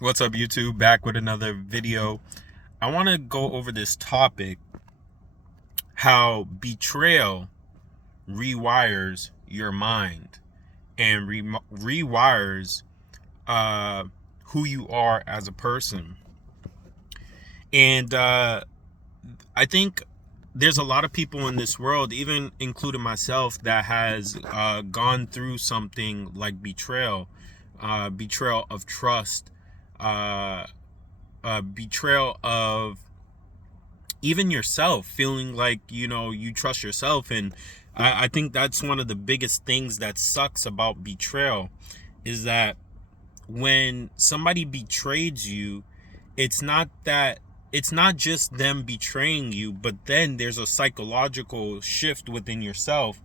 What's up, YouTube? Back with another video. I want to go over this topic: how betrayal rewires your mind and rewires uh, who you are as a person. And I think there's a lot of people in this world, even including myself, that has gone through something like betrayal, betrayal of trust, uh, betrayal of even yourself, feeling like you trust yourself. And I think that's one of the biggest things that sucks about betrayal, is that when somebody betrays you, it's not that it's not just them betraying you, but then there's a psychological shift within yourself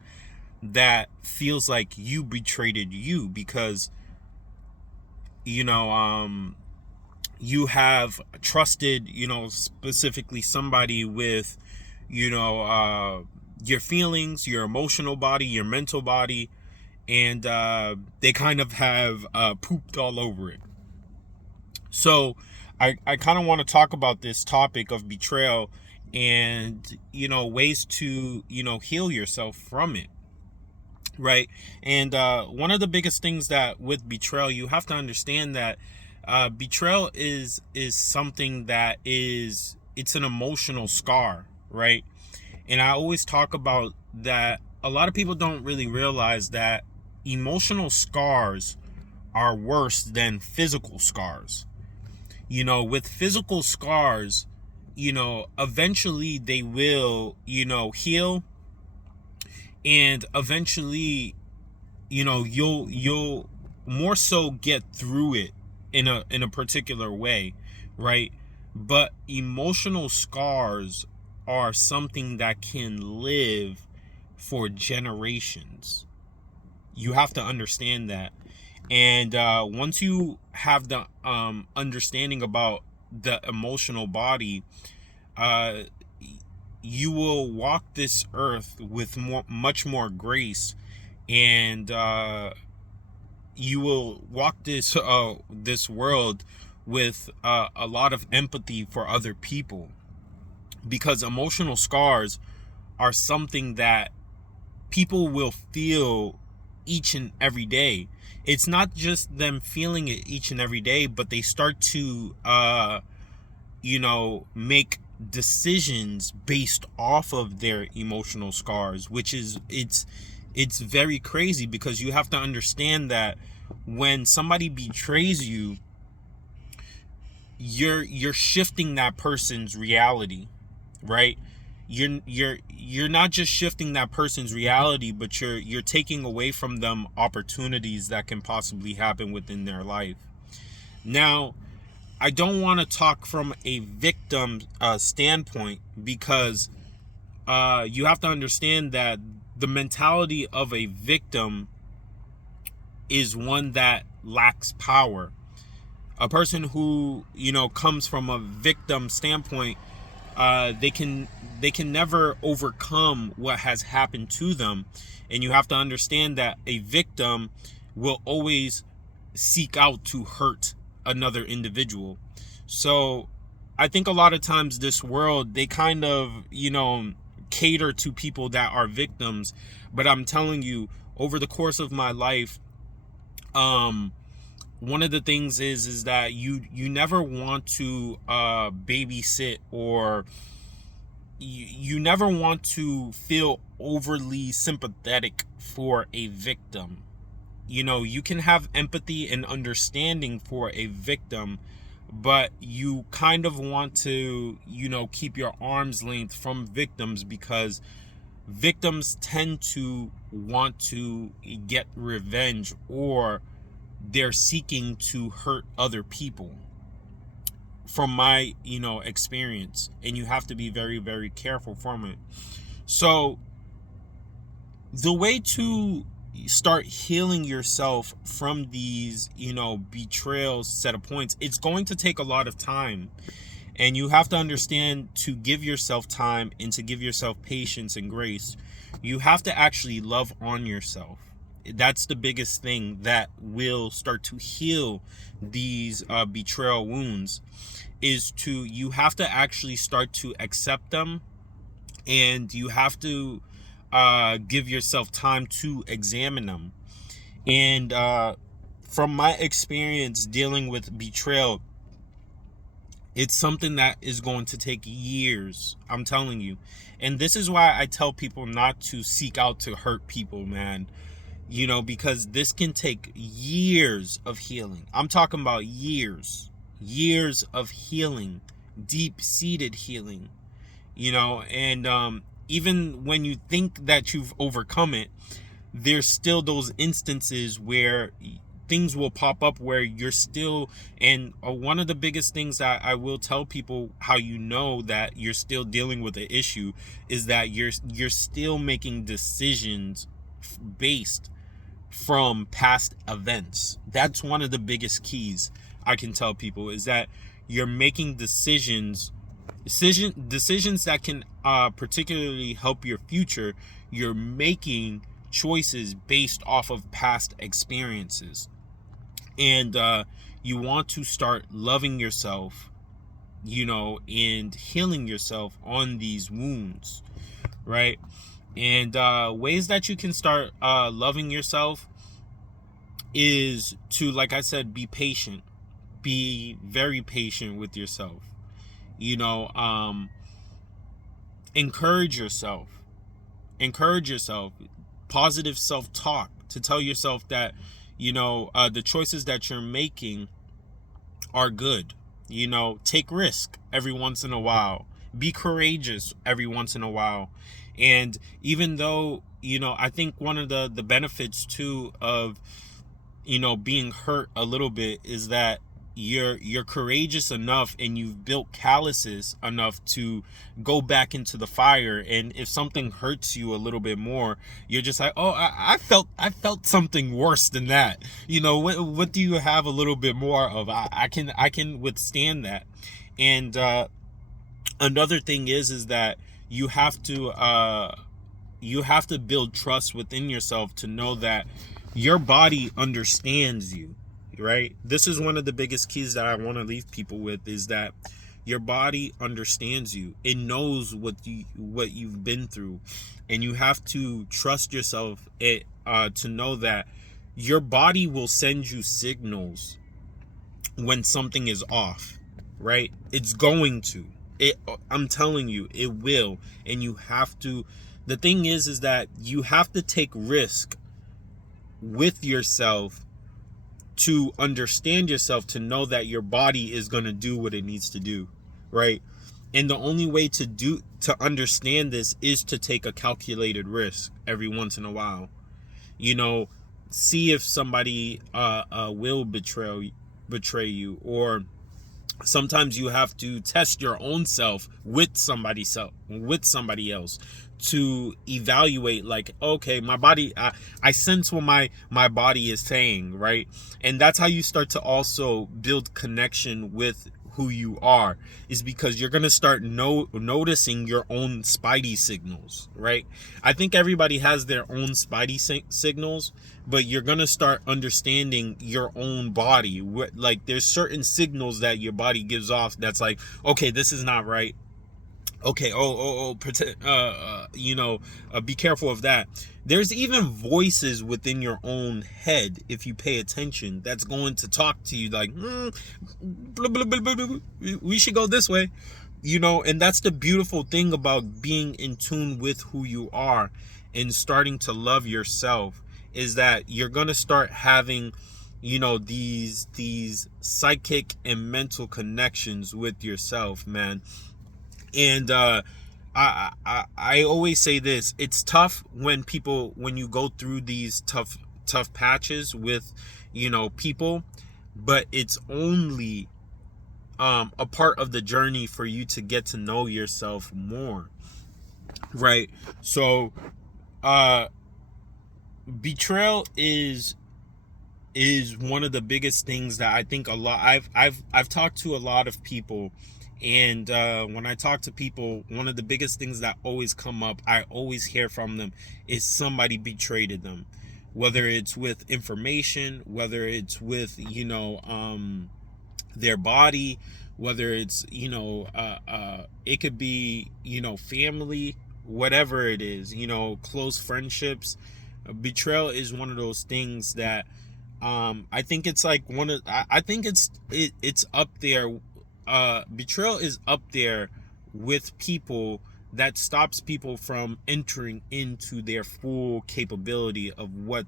that feels like you betrayed you, because you know you have trusted, specifically somebody with, your feelings, your emotional body, your mental body, and they kind of have pooped all over it. So I kind of want to talk about this topic of betrayal and, ways to, heal yourself from it. Right. And one of the biggest things that with betrayal, you have to understand that betrayal is something that it's an emotional scar, right? And I always talk about that. A lot of people don't really realize that emotional scars are worse than physical scars. With physical scars, eventually they will, heal, and eventually, you'll more so get through it in a particular way, right? But emotional scars are something that can live for generations. You have to understand that. And once you have the understanding about the emotional body, uh, you will walk this earth with much more grace, and you will walk this world with a lot of empathy for other people, because emotional scars are something that people will feel each and every day. It's not just them feeling it each and every day, but they start to make decisions based off of their emotional scars, which is it's very crazy, because you have to understand that when somebody betrays you, you're shifting that person's reality, right? You're not just shifting that person's reality, but you're taking away from them opportunities that can possibly happen within their life. Now, I don't want to talk from a victim standpoint, because you have to understand that the mentality of a victim is one that lacks power. A person who comes from a victim standpoint, they can never overcome what has happened to them. And you have to understand that a victim will always seek out to hurt another individual. So I think a lot of times this world, they kind of cater to people that are victims. But I'm telling you, over the course of my life, one of the things is that you never want to babysit, or you never want to feel overly sympathetic for a victim. You can have empathy and understanding for a victim, but you kind of want to keep your arm's length from victims, because victims tend to want to get revenge, or they're seeking to hurt other people, from my experience. And you have to be very, very careful from it. So the way to start healing yourself from these betrayals set of points, it's going to take a lot of time. And you have to understand, to give yourself time and to give yourself patience and grace, you have to actually love on yourself. That's the biggest thing that will start to heal these betrayal wounds, is you have to actually start to accept them, and you have to give yourself time to examine them. And from my experience dealing with betrayal, it's something that is going to take years, I'm telling you. And this is why I tell people not to seek out to hurt people, man. Because this can take years of healing. I'm talking about years of healing, deep-seated healing, and even when you think that you've overcome it, there's still those instances where things will pop up where you're still. And one of the biggest things that I will tell people, how you know that you're still dealing with the issue, is that you're still making decisions based from past events. That's one of the biggest keys I can tell people, is that you're making decisions that can particularly help your future. You're making choices based off of past experiences, and you want to start loving yourself, and healing yourself on these wounds, right? And ways that you can start loving yourself is to, like I said, be patient. Be very patient with yourself. Encourage yourself. Positive self-talk, to tell yourself that, the choices that you're making are good. Take risk every once in a while. Be courageous every once in a while. And even though, I think one of the benefits too of, being hurt a little bit, is that you're courageous enough, and you've built calluses enough to go back into the fire. And if something hurts you a little bit more, you're just like, oh, I felt something worse than that. What do you have a little bit more of? I can withstand that. And another thing is that you have to build trust within yourself, to know that your body understands you, right? This is one of the biggest keys that I want to leave people with, is that your body understands you. It knows what you've been through, and you have to trust yourself to know that your body will send you signals when something is off, right? It's going to. I'm telling you, it will. And you have to. The thing is that you have to take risk with yourself to understand yourself, to know that your body is going to do what it needs to do, right? And the only way to understand this is to take a calculated risk every once in a while. See if somebody will betray you, or sometimes you have to test your own self with somebody else, to evaluate, like, okay, my body, I sense what my body is saying, right? And that's how you start to also build connection with who you are, is because you're going to start noticing your own spidey signals, right? I think everybody has their own spidey signals, but you're going to start understanding your own body. Like, there's certain signals that your body gives off that's like, okay, this is not right. Okay, be careful of that. There's even voices within your own head, if you pay attention, that's going to talk to you like, blah, blah, blah, blah, blah, we should go this way. And that's the beautiful thing about being in tune with who you are and starting to love yourself, is that you're going to start having, these psychic and mental connections with yourself, man. And I always say this: it's tough when you go through these tough patches with, people, but it's only a part of the journey for you to get to know yourself more, right? So betrayal is one of the biggest things that I think a lot. I've talked to a lot of people. And when I talk to people, one of the biggest things that always come up, I always hear from them, is somebody betrayed them. whether it's with information, whether it's with, their body, whether it's, it could be, family, whatever it is, close friendships. Betrayal is one of those things that, I think it's like I think it's up there. Betrayal is up there with people, that stops people from entering into their full capability of what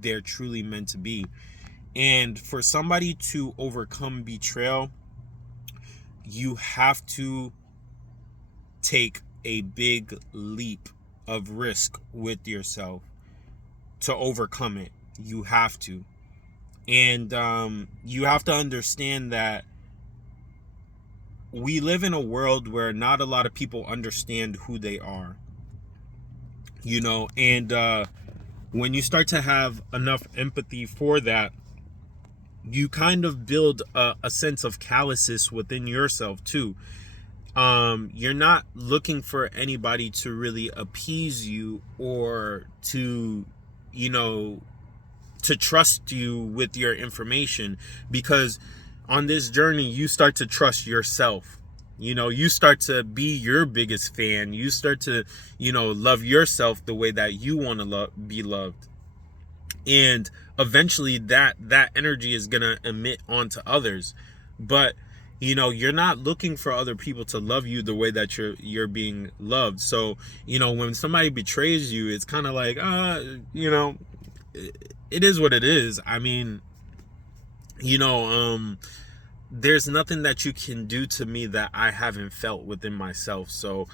they're truly meant to be. And for somebody to overcome betrayal, you have to take a big leap of risk with yourself to overcome it. You have to. And you have to understand that we live in a world where not a lot of people understand who they are. And when you start to have enough empathy for that, you kind of build a sense of callousness within yourself too. You're not looking for anybody to really appease you, or to, to trust you with your information, because on this journey you start to trust yourself. You start to be your biggest fan. You start to, love yourself the way that you want to be loved. And eventually that energy is going to emit onto others. But you're not looking for other people to love you the way that you're being loved. So when somebody betrays you, it's kind of like, it is what it is. I mean, there's nothing that you can do to me that I haven't felt within myself. So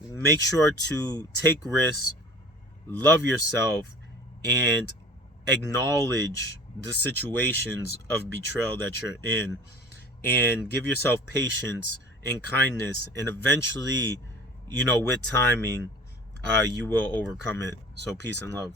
make sure to take risks, love yourself, and acknowledge the situations of betrayal that you're in, and give yourself patience and kindness, and eventually, with timing, you will overcome it. So peace and love.